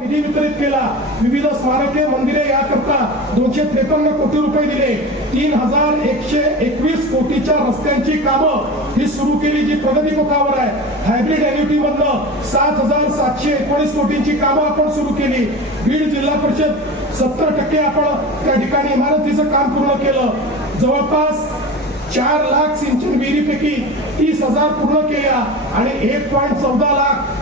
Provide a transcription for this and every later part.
निधी वितरित केला। विविध स्मारके मंदिरे याकरता 253 कोटी रुपये दिले। 3121 कोटीच्या रस्त्यांची कामं ही सुरू केली, जी प्रगतीपथावर आहे। हायब्रिड एन्युटी मधनं 7719 कोटींची कामं आपण सुरू केली। बीड जिल्हा परिषद 70% आपण त्या ठिकाणी इमारतीचं काम पूर्ण केलं। जवळपास 4 लाख सिंचन विहिरीपैकी 30,000 पूर्ण केल्या आणि 1.14 लाख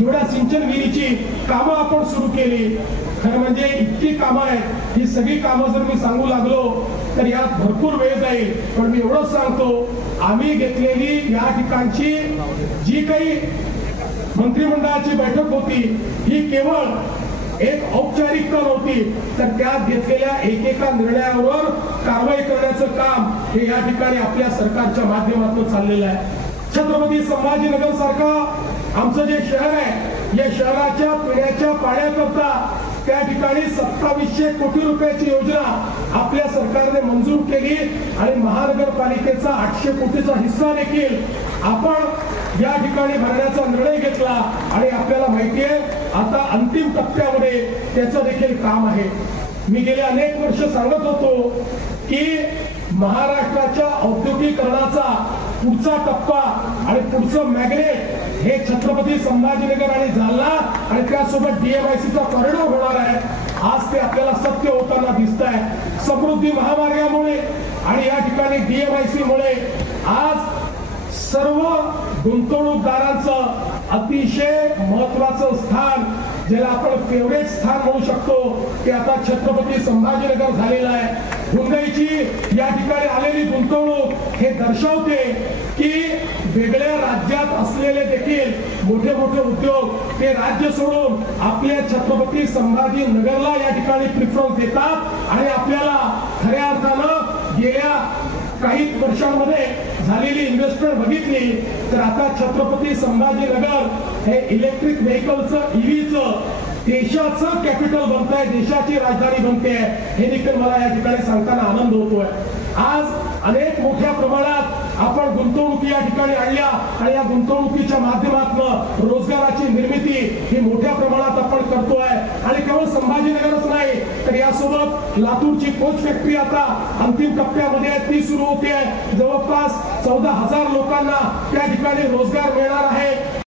एवढ्या सिंचन विहिरीची कामं आपण सुरू केली। खरं म्हणजे इतकी कामं आहेत, ही सगळी कामं जर मी सांगू लागलो तर यात भरपूर वेळ जाईल, पण मी एवढंच सांगतो, आम्ही घेतलेली या ठिकाणची जी काही मंत्रिमंडळाची बैठक होती ही केवळ एक औपचारिकता नव्हती, तर त्यात घेतलेल्या एकेका निर्णयावर कारवाई करण्याचं काम हे या ठिकाणी आपल्या सरकारच्या माध्यमातून चाललेलं आहे। छत्रपती संभाजीनगर सारखं आमचं जे शहर आहे, या शहराच्या पिण्याच्या पाण्याकरता त्या ठिकाणी 2700 कोटी रुपयाची योजना आपल्या सरकारने मंजूर केली आणि महानगरपालिकेचा 800 कोटीचा हिस्सा देखील आपण या ठिकाणी भरण्याचा निर्णय घेतला आणि आपल्याला माहिती आहे आता अंतिम टप्प्यामध्ये त्याचं देखील काम आहे। मी गेले अनेक वर्ष सांगत होतो की महाराष्ट्राच्या औद्योगिकरणाचा पुढचा टप्पा आणि पुढचं मॅग्नेट हे छत्रपती संभाजीनगर आणि जालना आणि त्यासोबत DMICचा कॉरिडॉर होणार आहे। आज ते आपल्याला सत्य होताना दिसत आहे। समृद्धी महामार्गामुळे आणि या ठिकाणी DMIC मुळे आज सर्व गुंतवणूकदारांचं अतिशय महत्वाचं स्थान, ज्याला आपण फेवरेट स्थान म्हणू शकतो, ते आता छत्रपती संभाजीनगर झालेलं आहे। हुंडईची या ठिकाणी आलेली गुंतवणूक हे दर्शवते की वेगळ्या राज्यात असलेले देखील मोठे मोठे उद्योग ते राज्य सोडून आपल्या छत्रपती संभाजीनगरला या ठिकाणी प्रिफरन्स देतात आणि आपल्याला खऱ्या अर्थानं गेल्या काही वर्षांमध्ये झालेली इन्व्हेस्टमेंट बघितली तर आता छत्रपती संभाजीनगर हे इलेक्ट्रिक व्हेकलचं EVचं देशाचं कॅपिटल बनत आहे, देशाची राजधानी बनते आहे, हे देखील मला या ठिकाणी सांगताना आनंद होतोय। आज अनेक मोठ्या प्रमाणात आपण गुंतवणुकी या ठिकाणी आणल्या आणि या गुंतवणुकीच्या माध्यमातून रोजगाराची निर्मिती ही मोठ्या प्रमाणात आपण करतोय आणि केवळ संभाजीनगरच नाही तर यासोबत लातूरची कोच फॅक्टरी आता अंतिम टप्प्यामध्ये ती सुरू होते आहे। जवळपास 14,000 लोकांना त्या ठिकाणी रोजगार मिळणार आहे।